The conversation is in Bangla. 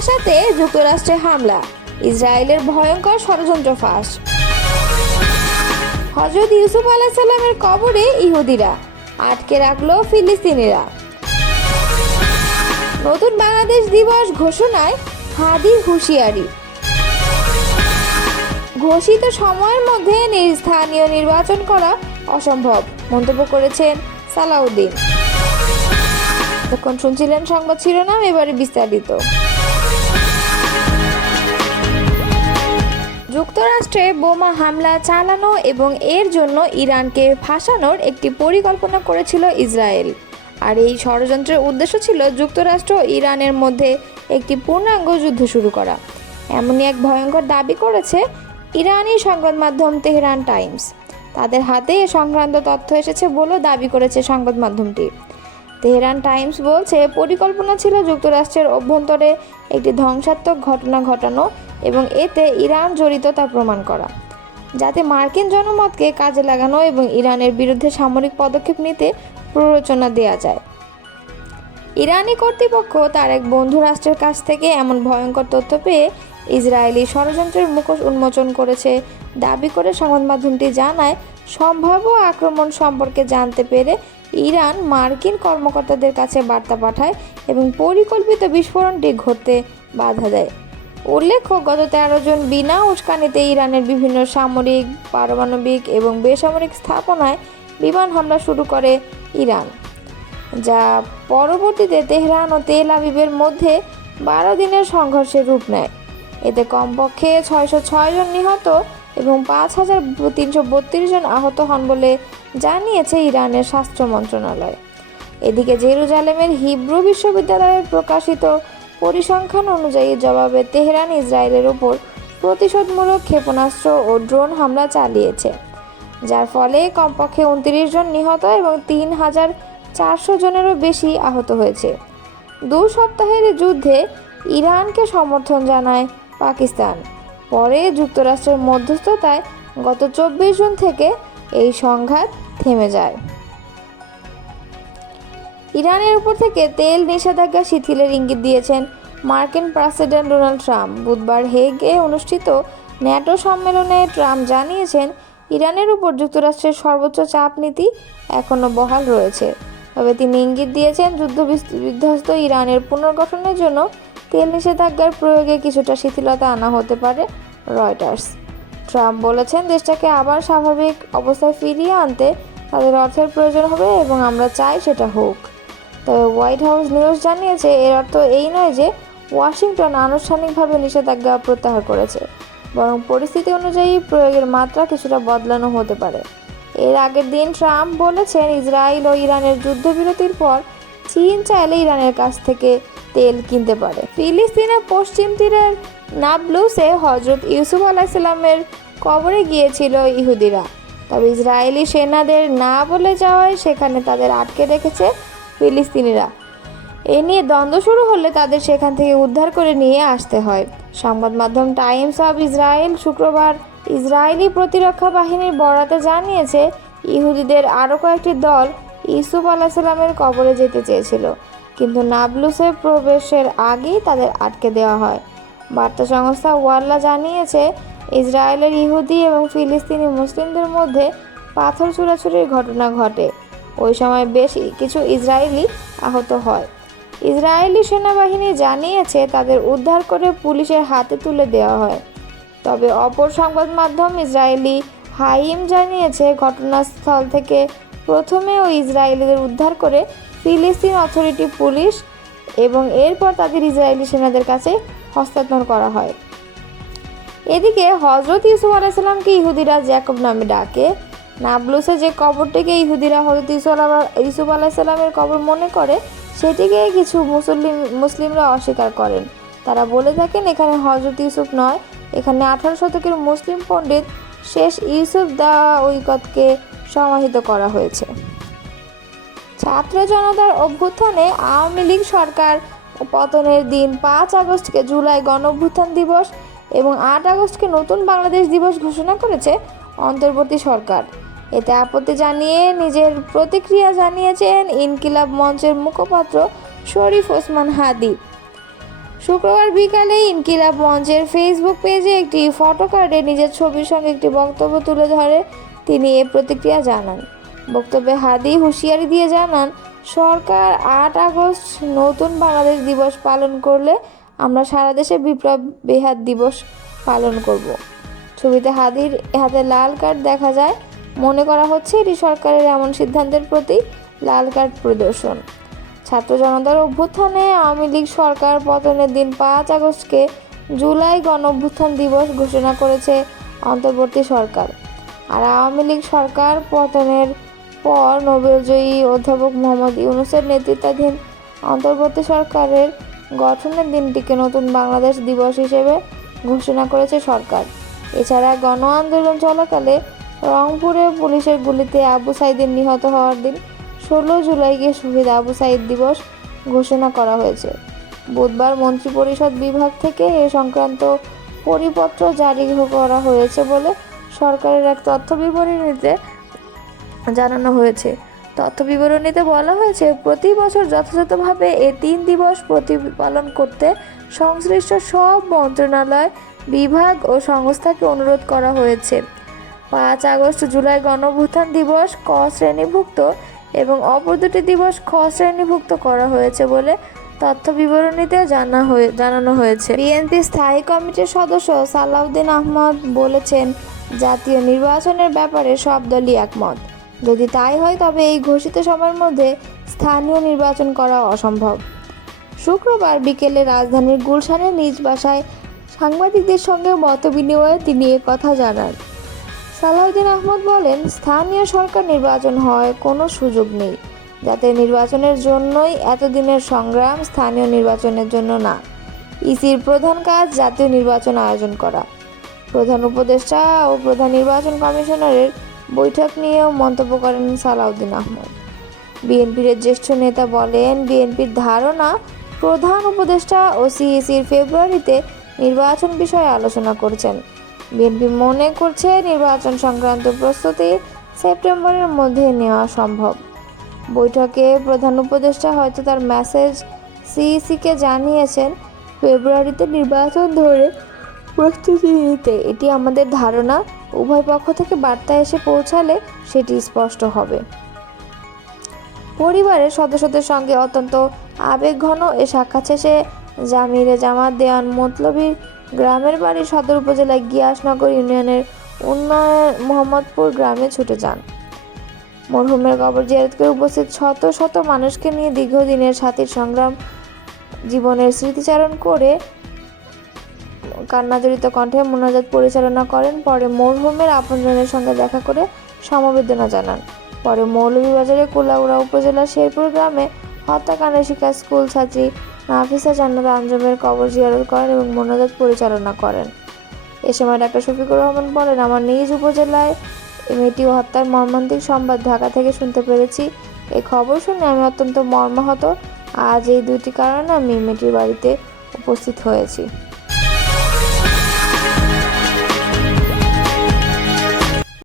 গাজাতে যুক্তরাষ্ট্রে হামলা, ইসরায়েলের ভয়ঙ্কর ষড়যন্ত্র ফাঁস। হযরত ইউসুফ আলাইহিস সালামের কবরে ইহুদিরা, আটকে রাখলো ফিলিস্তিনিরা। নতুন বাংলাদেশ দিবস ঘোষণায় হাদির হুঁশিয়ারি। ঘোষিত সময়ের মধ্যে স্থানীয় নির্বাচন করা অসম্ভব মন্তব্য করেছেন সালাউদ্দিন। তখন শুনছিলেন সংবাদ শিরোনাম, এবারে বিস্তারিত। যুক্তরাষ্ট্রে বোমা হামলা চালানো এবং এর জন্য ইরানকে ফাঁসানোর একটি পরিকল্পনা করেছিল ইসরায়েল। আর এই ষড়যন্ত্রের উদ্দেশ্য ছিল যুক্তরাষ্ট্র ও ইরানের মধ্যে একটি পূর্ণাঙ্গ যুদ্ধ শুরু করা। এমনই এক ভয়ঙ্কর দাবি করেছে ইরানি সংবাদ মাধ্যম তেহরান টাইমস। তাদের হাতে এ সংক্রান্ত তথ্য এসেছে বলেও দাবি করেছে সংবাদ মাধ্যমটি। তেহরান টাইমস বলছে, পরিকল্পনা ছিল যুক্তরাষ্ট্রের অভ্যন্তরে একটি ধ্বংসাত্মক ঘটনা ঘটানো এবং এতে ইরান জড়িত তা প্রমাণ করা, যাতে মার্কিন জনমতকে কাজে লাগানো এবং ইরানের বিরুদ্ধে সামরিক পদক্ষেপ নিতে প্ররোচনা দেওয়া যায়। ইরানি কর্তৃপক্ষ তার এক বন্ধু রাষ্ট্রের কাছ থেকে এমন ভয়ঙ্কর তথ্য পেয়ে ইসরায়েলি ষড়যন্ত্রের মুখোশ উন্মোচন করেছে দাবি করে সংবাদ মাধ্যমটি জানায়, সম্ভাব্য আক্রমণ সম্পর্কে জানতে পেরে ইরান মার্কিন কর্মকর্তাদের কাছে বার্তা পাঠায় এবং পরিকল্পিত বিস্ফোরণটি ঘটতে বাধা দেয়। উল্লেখ্য, গত 13 জুন বিনা উস্কানিতে ইরানের বিভিন্ন সামরিক, পারমাণবিক এবং বেসামরিক স্থাপনায় বিমান হামলা শুরু করে ইরান, যা পরবর্তীতে তেহরান ও তেল আবিবের মধ্যে 12 দিনের সংঘর্ষের রূপ নেয়। এতে কমপক্ষে 606 জন নিহত এবং 5332 জন আহত হন বলে জানিয়েছে ইরানের স্বাস্থ্য মন্ত্রণালয়। এদিকে জেরুজালেমের হিব্রু বিশ্ববিদ্যালয়ের প্রকাশিত পরিসংখ্যান অনুযায়ী জবাবে তেহরান ইসরায়েলের ওপর প্রতিশোধমূলক ক্ষেপণাস্ত্র ও ড্রোন হামলা চালিয়েছে, যার ফলে কমপক্ষে 29 জন নিহত এবং 3400 জনেরও বেশি আহত হয়েছে। 2 সপ্তাহের যুদ্ধে ইরানকে সমর্থন জানায় পাকিস্তান। পরে যুক্তরাষ্ট্রের মধ্যস্থতায় গত 24 জুন থেকে এই সংঘাত থেমে যায়। ইরানের উপর থেকে তেল নিষেধাজ্ঞা শিথিলের ইঙ্গিত দিয়েছেন মার্কিন প্রেসিডেন্ট ডোনাল্ড ট্রাম্প। বুধবার হেগে অনুষ্ঠিত ন্যাটো সম্মেলনে ট্রাম্প জানিয়েছেন, ইরানের উপর যুক্তরাষ্ট্রের সর্বোচ্চ চাপ নীতি এখনও বহাল রয়েছে। তবে তিনি ইঙ্গিত দিয়েছেন, যুদ্ধবিধ্বস্ত ইরানের পুনর্গঠনের জন্য তেল নিষেধাজ্ঞার প্রয়োগে কিছুটা শিথিলতা আনা হতে পারে। রয়টার্স। ট্রাম্প বলেছেন, দেশটাকে আবার স্বাভাবিক অবস্থায় ফিরিয়ে আনতে তাদের অর্থের প্রয়োজন হবে এবং আমরা চাই সেটা হোক। তবে হোয়াইট হাউস নিউজ জানিয়েছে, এর অর্থ এই নয় যে ওয়াশিংটন আনুষ্ঠানিকভাবে নিষেধাজ্ঞা প্রত্যাহার করেছে, বরং পরিস্থিতি অনুযায়ী প্রয়োগের মাত্রা কিছুটা বদলানো হতে পারে। এর আগের দিন ট্রাম্প বলেছেন, ইসরায়েল ও ইরানের যুদ্ধবিরতির পর চীন চাইলে ইরানের কাছ থেকে তেল কিনতে পারে। ফিলিস্তিনের পশ্চিম তীরের নাবলুসে হযরত ইউসুফ আলাইহিস সালামের কবরে গিয়েছিল ইহুদিরা। তবে ইসরায়েলি সেনাদের না বলে যাওয়ায় সেখানে তাদের আটকে রেখেছে ফিলিস্তিনিরা। এ নিয়ে দ্বন্দ্ব শুরু হলে তাদের সেখান থেকে উদ্ধার করে নিয়ে আসতে হয়। সংবাদ মাধ্যম টাইমস অব ইসরায়েল শুক্রবার ইসরায়েলি প্রতিরক্ষা বাহিনীর বরাতে জানিয়েছে, ইহুদিদের আরও কয়েকটি দল ইউসুফ আলাইহিস সালামের কবরে যেতে চেয়েছিল, কিন্তু নাবলুসে প্রবেশের আগেই তাদের আটকে দেওয়া হয়। বার্তা সংস্থা ওয়াল্লা জানিয়েছে, ইসরায়েলের ইহুদি এবং ফিলিস্তিনি মুসলিমদের মধ্যে পাথর ছোড়াছুড়ির ঘটনা ঘটে। ওই সময় বেশ কিছু ইসরায়েলি আহত হয়। ইসরায়েলি সেনাবাহিনী জানিয়েছে, তাদের উদ্ধার করে পুলিশের হাতে তুলে দেওয়া হয়। তবে অপর সংবাদ মাধ্যম ইসরায়েলি হাইম জানিয়েছে, ঘটনাস্থল থেকে প্রথমে ওই ইসরায়েলিদের উদ্ধার করে ফিলিস্তিন অথরিটি পুলিশ এবং এরপর তাদের ইসরায়েলি সেনাদের কাছে হস্তান্তর করা হয়। এদিকে হযরত ইউসুফ আলাইহিস সালামকে ইহুদিরা জ্যাকব নামে ডাকে। নাবলুসে যে কবরটিকে ইহুদিরা হযরত ইউসুফ আলাইহিস সালামের কবর মনে করে, সেটিকে কিছু মুসলিমরা অস্বীকার করেন। তারা বলে থাকেন, এখানে হযরত ইউসুফ নয়, এখানে 18 শতকের মুসলিম পণ্ডিত শেষ ইউসুফ দাওয়িকে সমাহিত করা হয়েছে। ছাত্র জনতার অভ্যুত্থানে আওয়ামী লীগ সরকার পতনের দিন 5 আগস্টকে জুলাই গণঅভ্যুত্থান দিবস এবং 8 আগস্টকে নতুন বাংলাদেশ দিবস ঘোষণা করেছে অন্তর্বর্তী সরকার। এতে আপত্তি জানিয়ে নিজের প্রতিক্রিয়া জানিয়েছেন ইনকিলাব মঞ্চের মুখপাত্র শরীফ ওসমান হাদি। শুক্রবার বিকালে ইনকিলাব মঞ্চের ফেসবুক পেজে একটি ফটো কার্ডে নিজের ছবির সঙ্গে একটি বক্তব্য তুলে ধরে তিনি এ প্রতিক্রিয়া জানান। বক্তব্যে হাদি হুঁশিয়ারি দিয়ে জানান, সরকার ৮ আগস্ট নতুন বাংলাদেশ দিবস পালন করলে আমরা সারা দেশে বিপ্লব বেহাত দিবস পালন করব। ছবিতে হাদির হাতে লাল কার্ড দেখা যায়। মনে করা হচ্ছে এটি সরকারের এমন সিদ্ধান্তের প্রতি লাল কার্ড প্রদর্শন। ছাত্র জনতার অভ্যুত্থানে আওয়ামী লীগ সরকার পতনের দিন ৫ আগস্টকে জুলাই গণ অভ্যুত্থান দিবস ঘোষণা করেছে অন্তর্বর্তী সরকার। আর আওয়ামী লীগ সরকার পতনের পর নোবেলজয়ী অধ্যাপক মোহাম্মদ ইউনূসের নেতৃত্বাধীন অন্তর্বর্তী সরকারের গঠনের দিনটিকে নতুন বাংলাদেশ দিবস হিসেবে ঘোষণা করেছে সরকার। এছাড়া গণ আন্দোলন চলাকালে রংপুরে পুলিশের গুলিতে আবু সাঈদের নিহত হওয়ার দিন ১৬ জুলাইকে শহীদ আবু সাঈদ দিবস ঘোষণা করা হয়েছে। বুধবার মন্ত্রিপরিষদ বিভাগ থেকে এ সংক্রান্ত পরিপত্র জারি করা হয়েছে বলে সরকারের এক তথ্য বিবরণীতে জানানো হয়েছে। তথ্য বিবরণীতে বলা হয়েছে, প্রতি বছর যথাযথভাবে এ ৩ দিবস প্রতিপালন করতে সংশ্লিষ্ট সব মন্ত্রণালয়, বিভাগ ও সংস্থাকে অনুরোধ করা হয়েছে। ৫ আগস্ট জুলাই গণঅভ্যুত্থান দিবস ক শ্রেণীভুক্ত এবং অপর দুটি দিবস খ শ্রেণীভুক্ত করা হয়েছে বলে তথ্য বিবরণীতে জানানো হয়েছে। বিএনপি স্থায়ী কমিটির সদস্য সালাউদ্দিন আহমদ বলেছেন, জাতীয় নির্বাচনের ব্যাপারে সব দলই একমত। যদি তাই হয় তবে এই ঘোষিত সময়ের মধ্যে স্থানীয় নির্বাচন করা অসম্ভব। শুক্রবার বিকেলে রাজধানীর গুলশানে নিজ বাসায় সাংবাদিকদের সঙ্গে মতবিনিময়ে তিনি কথা জানান। সালাউদ্দিন আহমদ বলেন, স্থানীয় সরকার নির্বাচন হয় কোনো সুযোগ নেই। জাতীয় নির্বাচনের জন্যই এতদিনের সংগ্রাম, স্থানীয় নির্বাচনের জন্য না। ইসির প্রধান কাজ জাতীয় নির্বাচন আয়োজন করা। প্রধান উপদেষ্টা ও প্রধান নির্বাচন কমিশনারের বৈঠক নিয়েও মন্তব্য করেন সালাউদ্দিন আহমদ। বিএনপির জ্যেষ্ঠ নেতা বলেন, বিএনপির ধারণা প্রধান উপদেষ্টা ও সিইসির ফেব্রুয়ারিতে নির্বাচন বিষয়ে আলোচনা করছেন। বিএনপি মনে করছে নির্বাচন সংক্রান্ত প্রস্তুতি সেপ্টেম্বরের মধ্যে নেওয়া সম্ভব। বৈঠকে প্রধান উপদেষ্টা হয়তো তার মেসেজ সিইসিকে জানিয়েছেন, ফেব্রুয়ারিতে নির্বাচন ধরে প্রস্তুতি নিতে। এটি আমাদের ধারণা। উভয় পক্ষ থেকে বার্তা এসে পৌঁছালে সেটি স্পষ্ট হবে। পরিবারের সদস্যদের সঙ্গে অত্যন্ত আবেগঘন এ সাক্ষাৎ শেষে জামিরে জামাত দেওয়ান মতলবীর গ্রামের বাড়ি সদর উপজেলায় গিয়াসনগর ইউনিয়নের মোহাম্মদপুর গ্রামে ছুটে যান। মরহুমের কবর জিয়ারত করে উপস্থিত শত শত মানুষকে নিয়ে দীর্ঘদিনের সাথীর সংগ্রাম, জীবনের স্মৃতিচারণ করে কান্নাজড়িত কণ্ঠে মোনাজাত পরিচালনা করেন। পরে মরহুমের আপনজনের সঙ্গে দেখা করে সমবেদনা জানান। পরে মৌলভীবাজারের কুলাউড়া উপজেলার শেরপুর গ্রামে হত্যাকাণ্ডের শিকার স্কুল ছাত্রী নাফিসা জান্নাত আঞ্জুমের কবর জিয়ারত করেন এবং মোনাজাত পরিচালনা করেন। এ সময় ডাক্তার শফিকুর রহমান বলেন, আমার নিজ উপজেলায় মেয়েটি হত্যার মর্মান্তিক সংবাদ ঢাকা থেকে শুনতে পেরেছি। এই খবর শুনে আমি অত্যন্ত মর্মাহত। আজ এই দুটি কারণে আমি মেয়েটির বাড়িতে উপস্থিত হয়েছি।